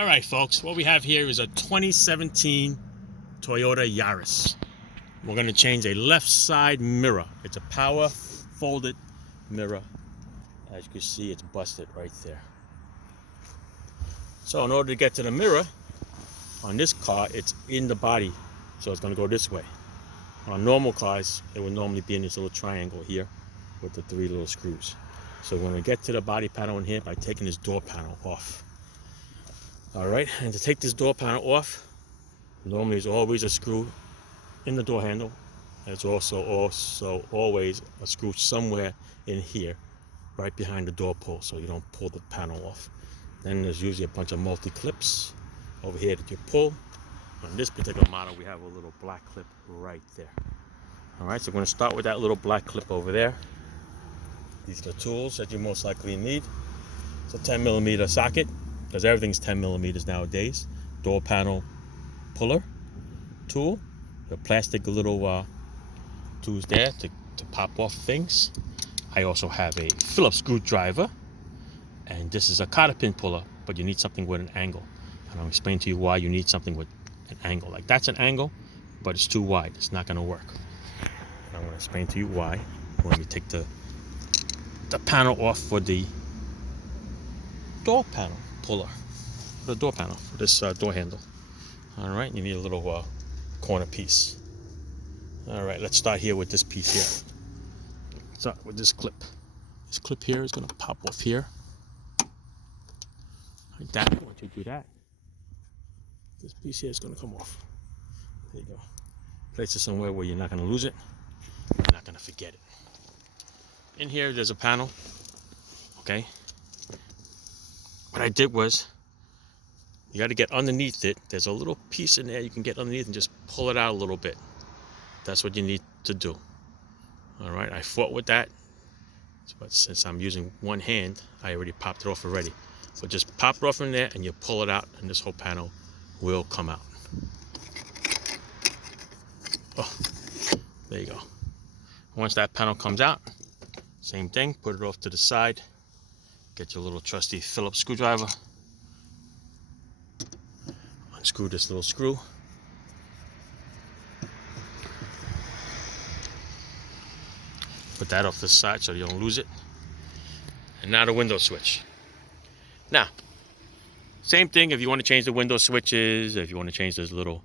All right, folks, what we have here is a 2017 Toyota Yaris. We're going to change a left side mirror. It's a power folded mirror. As you can see, it's busted right there. So in order to get to the mirror, on this car, it's in the body. So it's going to go this way. On normal cars, it would normally be in this little triangle here with the 3 little screws. So we're going to get to the body panel in here by taking this door panel off. All right, and to take this door panel off, normally there's always a screw in the door handle. There's also always a screw somewhere in here, right behind the door pull, so you don't pull the panel off. Then there's usually a bunch of multi-clips over here that you pull. On this particular model, we have a little black clip right there. All right, so we're going to start with that little black clip over there. These are the tools that you most likely need. It's a 10mm socket, because everything's 10 millimeters nowadays. Door panel puller tool, the plastic little tools there to pop off things. I also have a Phillips screwdriver, and this is a cotter pin puller, but you need something with an angle. And I'll explain to you why you need something with an angle. Like that's an angle, but it's too wide. It's not going to work. And I'm going to explain to you why when we take the panel off for the door panel puller, the door panel for this door handle. All right, you need a little corner piece. All right, let's start here with this piece here. Start with this clip. This clip here is going to pop off here, like that. Once you do that, this piece here is going to come off. There you go. Place it somewhere where you're not going to lose it. You're not going to forget it. In here, there's a panel. Okay. What I did was, you got to get underneath it. There's a little piece in there you can get underneath and just pull it out a little bit. That's what you need to do. All right, I fought with that, but since I'm using one hand, I already popped it off already. So just pop it off from there and you pull it out, and this whole panel will come out. Oh, there you go. Once that panel comes out, same thing, put it off to the side. Get your little trusty Phillips screwdriver. Unscrew this little screw. Put that off the side so you don't lose it. And now the window switch. Now, same thing if you want to change the window switches, if you want to change this little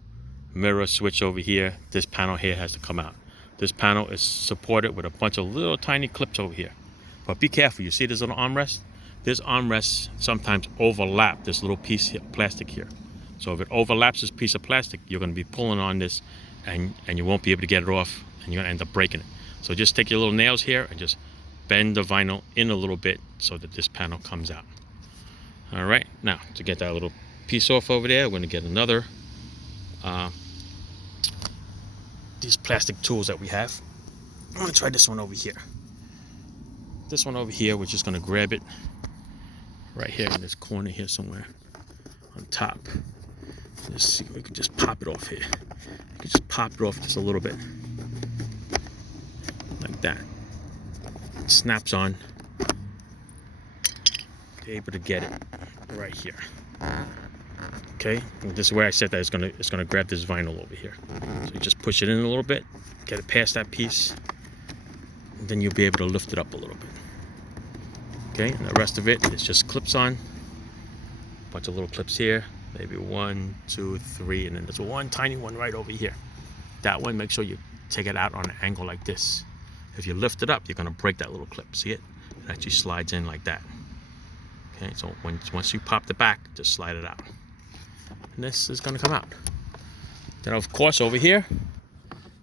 mirror switch over here, this panel here has to come out. This panel is supported with a bunch of little tiny clips over here. But be careful, you see this little armrest? This armrest sometimes overlap this little piece of plastic here. So if it overlaps this piece of plastic, you're going to be pulling on this and you won't be able to get it off, and you're going to end up breaking it. So just take your little nails here and just bend the vinyl in a little bit so that this panel comes out. All right, now to get that little piece off over there, we're going to get another these plastic tools that we have. I'm going to try this one over here. This one over here, we're just going to grab it right here in this corner here somewhere on top. Let's see, we can just pop it off here. We can just pop it off just a little bit, like that. It snaps on. You're able to get it right here. Okay, and this is where I said that it's gonna grab this vinyl over here. So you just push it in a little bit, get it past that piece, and then you'll be able to lift it up a little bit. Okay, and the rest of it is just clips on. A bunch of little clips here, maybe 1, 2, 3, and then there's one tiny one right over here. That one, make sure you take it out on an angle like this. If you lift it up, you're gonna break that little clip. See it? It actually slides in like that. Okay, so once you pop the back, just slide it out. And this is gonna come out. Then of course over here,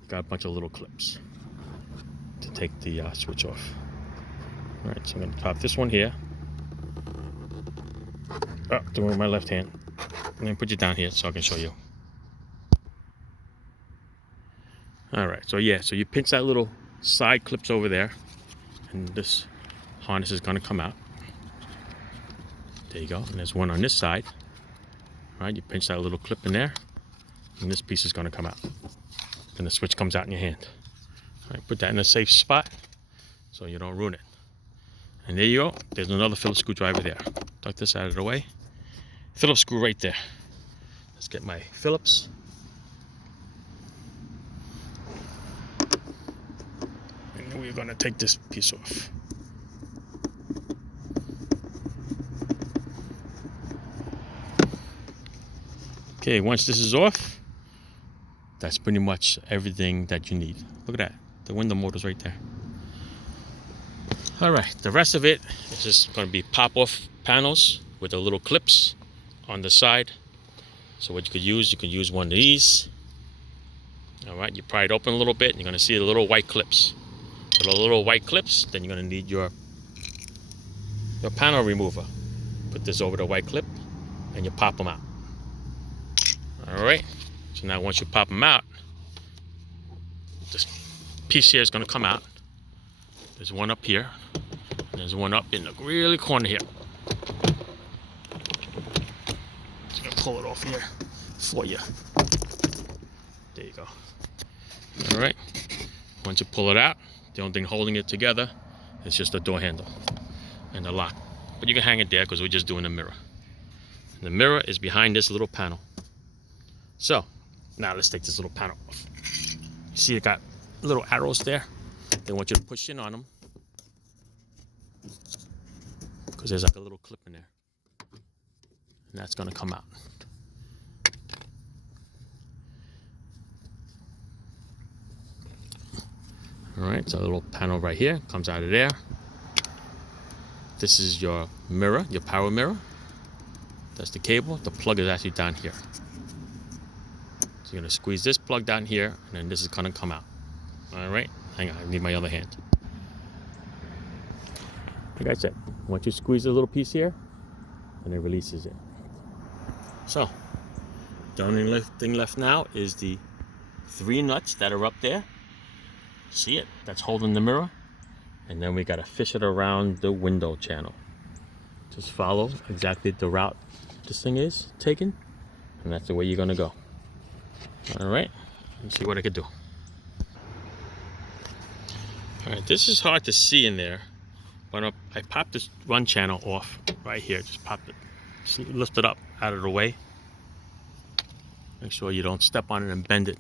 got a bunch of little clips to take the switch off. All right, so I'm gonna pop this one here. Oh, doing it with my left hand. And then put you down here so I can show you. All right, so yeah, so you pinch that little side clips over there, and this harness is gonna come out. There you go, and there's one on this side. All right, you pinch that little clip in there, and this piece is gonna come out. Then the switch comes out in your hand. All right, put that in a safe spot so you don't ruin it. And there you go, there's another Phillips screwdriver there. Tuck this out of the way, Phillips screw right there. Let's get my Phillips. And then we're gonna take this piece off. Okay, once this is off, that's pretty much everything that you need. Look at that, the window motor's right there. All right, the rest of it is just gonna be pop-off panels with the little clips on the side. So what you could use one of these. All right, you pry it open a little bit, and you're gonna see the little white clips. So the little white clips, then you're gonna need your panel remover. Put this over the white clip, and you pop them out. All right, so now once you pop them out, this piece here is gonna come out. There's one up here, and there's one up in the really corner here. Just gonna pull it off here for you. There you go. All right, once you pull it out, the only thing holding it together is just the door handle and the lock. But you can hang it there because we're just doing the mirror. And the mirror is behind this little panel. So now let's take this little panel off. You see it got little arrows there? They want you to push in on them because there's like a little clip in there. And that's gonna come out. All right, so a little panel right here comes out of there. This is your mirror, your power mirror. That's the cable. The plug is actually down here. So you're gonna squeeze this plug down here, and then this is gonna come out. All right, hang on, I need my other hand. Like I said, once you squeeze the little piece here, and it releases it. So, the only thing left now is the 3 nuts that are up there. See it? That's holding the mirror. And then we gotta fish it around the window channel. Just follow exactly the route this thing is taking, and that's the way you're gonna go. All right, let's see what I could do. All right, this is hard to see in there, but I popped this run channel off right here. Just popped it, just lift it up out of the way. Make sure you don't step on it and bend it.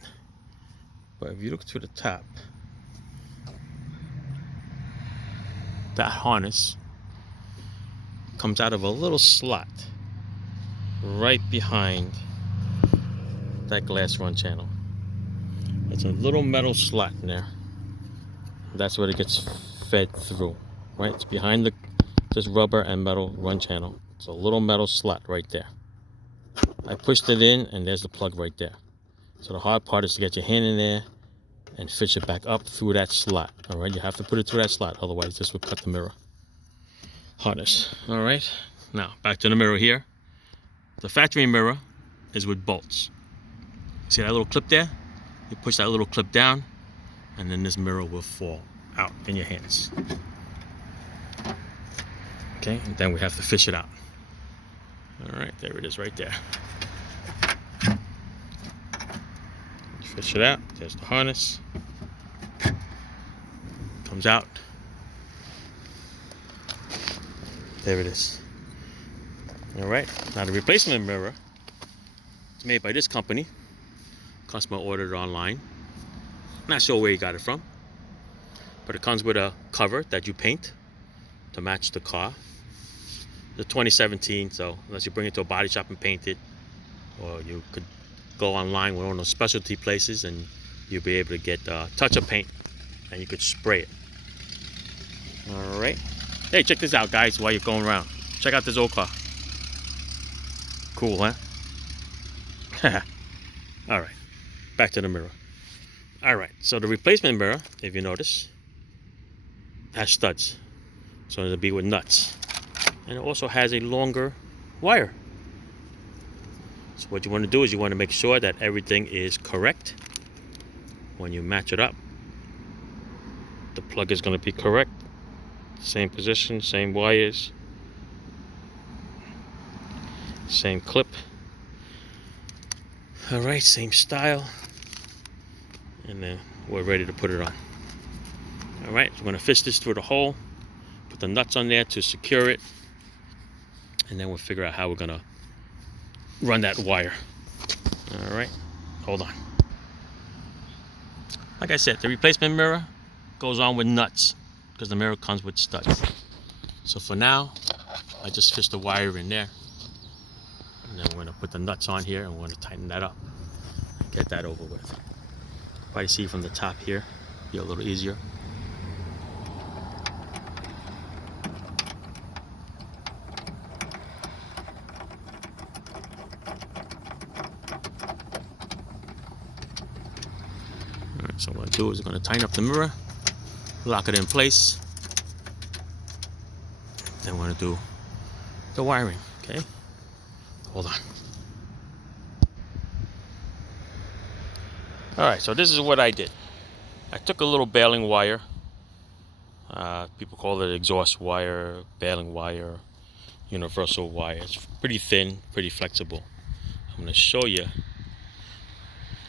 But if you look to the top, that harness comes out of a little slot right behind that glass run channel. It's a little metal slot in there. That's where it gets fed through, right? It's behind this rubber and metal run channel. It's a little metal slot right there. I pushed it in, and there's the plug right there. So the hard part is to get your hand in there and fish it back up through that slot. All right, you have to put it through that slot, otherwise this will cut the mirror harness. All right, now back to the mirror here. The factory mirror is with bolts. See that little clip there? You push that little clip down, and then this mirror will fall out in your hands. Okay, and then we have to fish it out. All right, there it is right there. Fish it out. There's the harness. Comes out. There it is. All right. Now the replacement mirror is made by this company. Customer ordered it online. Not sure where he got it from, but it comes with a cover that you paint to match the car. The 2017, so unless you bring it to a body shop and paint it, or you could go online with one of those specialty places and you'll be able to get touch-up paint and you could spray it. All right. Hey, check this out, guys, while you're going around. Check out this old car. Cool, huh? All right, back to the mirror. All right, so the replacement mirror, if you notice, has studs. So it'll be with nuts. And it also has a longer wire. So what you want to do is you want to make sure that everything is correct. When you match it up, the plug is going to be correct. Same position, same wires, same clip. All right, same style. And then we're ready to put it on. All right, so we're going to fish this through the hole, put the nuts on there to secure it, and then we'll figure out how we're going to run that wire. All right, hold on. Like I said, the replacement mirror goes on with nuts because the mirror comes with studs. So for now, I just fish the wire in there, and then we're gonna put the nuts on here and we're gonna tighten that up, get that over with. Probably see from the top here, be a little easier. Alright, so what I'm gonna do is I'm gonna tighten up the mirror, lock it in place. Then we're gonna do the wiring, okay? Hold on. Alright, so this is what I did. I took a little baling wire. People call it exhaust wire, baling wire, universal wire. It's pretty thin, pretty flexible. I'm gonna show you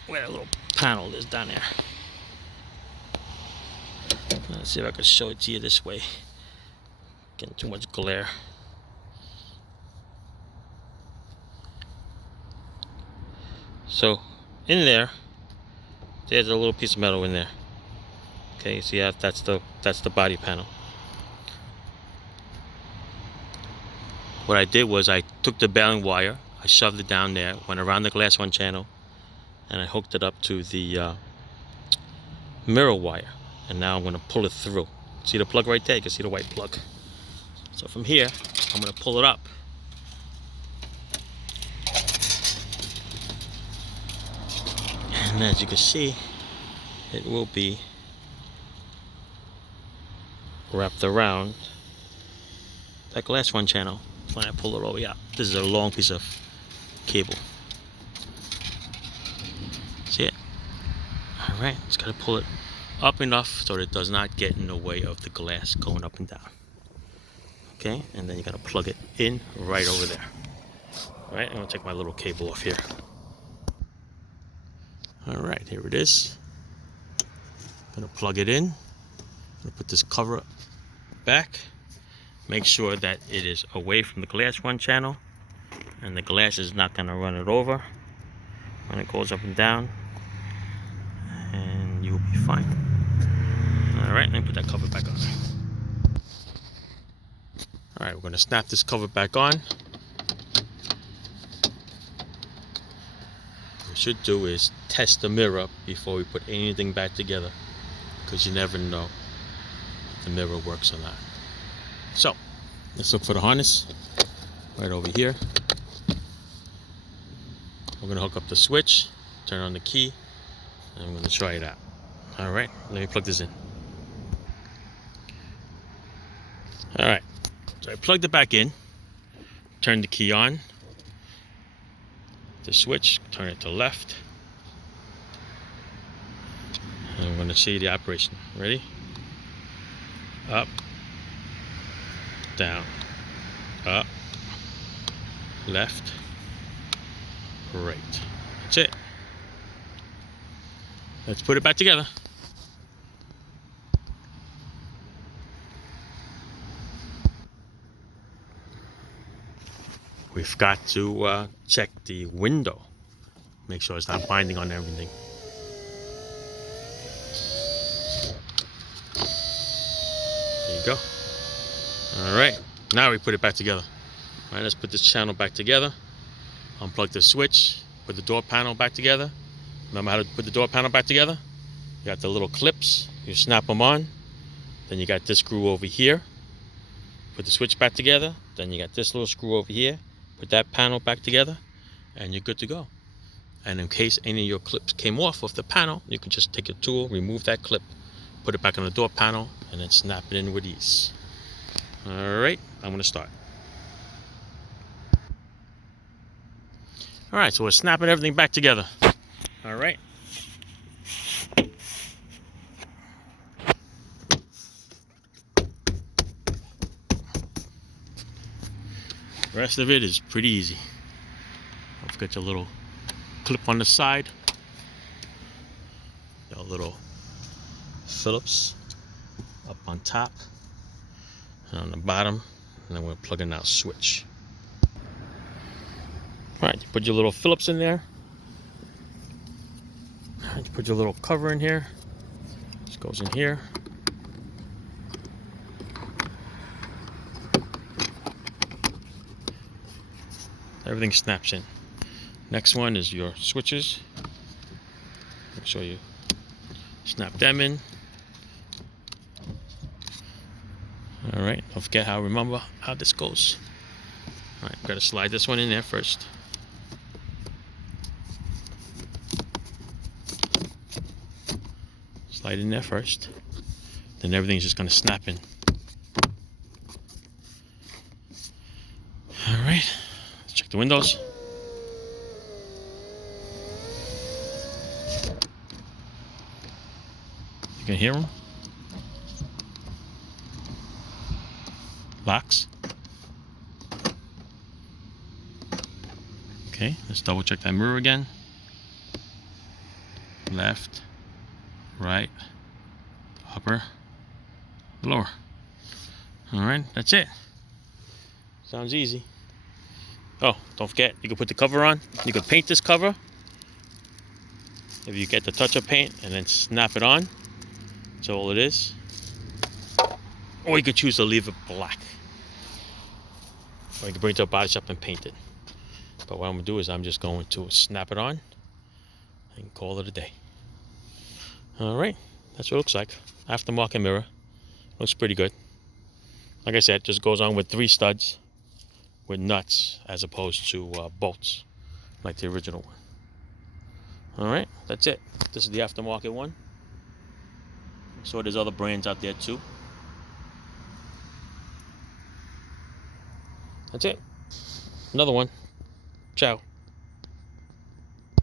where a little panel is down there. Let's see if I can show it to you this way. Getting too much glare. So in there, there's a little piece of metal in there. Okay, see how that's the body panel. What I did was I took the baling wire, I shoved it down there, went around the glass one channel, and I hooked it up to the mirror wire. And now I'm going to pull it through. See the plug right there? You can see the white plug. So from here, I'm going to pull it up. And as you can see, it will be wrapped around that glass one channel when I pull it all the way out. This is a long piece of cable. See it? Alright, just got to pull it up enough so that it does not get in the way of the glass going up and down. Okay, and then you got to plug it in right over there. Alright, I'm going to take my little cable off here. Alright, here it is. I'm going to plug it in. I'm going to put this cover back. Make sure that it is away from the glass one channel and the glass is not going to run it over when it goes up and down, and you'll be fine. Alright, let me put that cover back on. Alright, we're going to snap this cover back on. What we should do is test the mirror before we put anything back together, because you never know if the mirror works or not. So, let's look for the harness right over here. We're going to hook up the switch, turn on the key, and I'm going to try it out. Alright, let me plug this in. Alright, so I plugged it back in, turned the key on, the switch, turn it to left, and I'm going to show you the operation. Ready? Up, down, up, left, right. That's it. Let's put it back together. We've got to check the window. Make sure it's not binding on everything. There you go. Alright, now we put it back together. Alright, let's put this channel back together. Unplug the switch, put the door panel back together. Remember how to put the door panel back together? You got the little clips, you snap them on. Then you got this screw over here. Put the switch back together. Then you got this little screw over here. Put that panel back together, and you're good to go. And in case any of your clips came off of the panel, you can just take your tool, remove that clip, put it back on the door panel, and then snap it in with ease. Alright, I'm going to start. Alright, so we're snapping everything back together. Alright. The rest of it is pretty easy. Don't forget your little clip on the side. Your little Phillips up on top and on the bottom. And then we're plugging out switch. Alright, you put your little Phillips in there. You put your little cover in here. This goes in here. Everything snaps in. Next one is your switches. Make sure you snap them in. Alright, don't forget remember how this goes. Alright, gotta slide this one in there first. Slide in there first. Then everything's just gonna snap in. Alright, let's check the windows. You can hear them. Locks. Okay, let's double check that mirror again. Left, right, upper, lower. Alright, that's it. Sounds easy. Oh, don't forget, you can put the cover on. You can paint this cover. If you get the touch-up paint and then snap it on. That's all it is. Or you could choose to leave it black. Or you can bring it to a body shop and paint it. But what I'm going to do is I'm just going to snap it on and call it a day. Alright, that's what it looks like. Aftermarket mirror. Looks pretty good. Like I said, it just goes on with 3 studs with nuts as opposed to bolts like the original one. Alright, that's it. This is the aftermarket one. So there's other brands out there too. That's it. Another one. Ciao.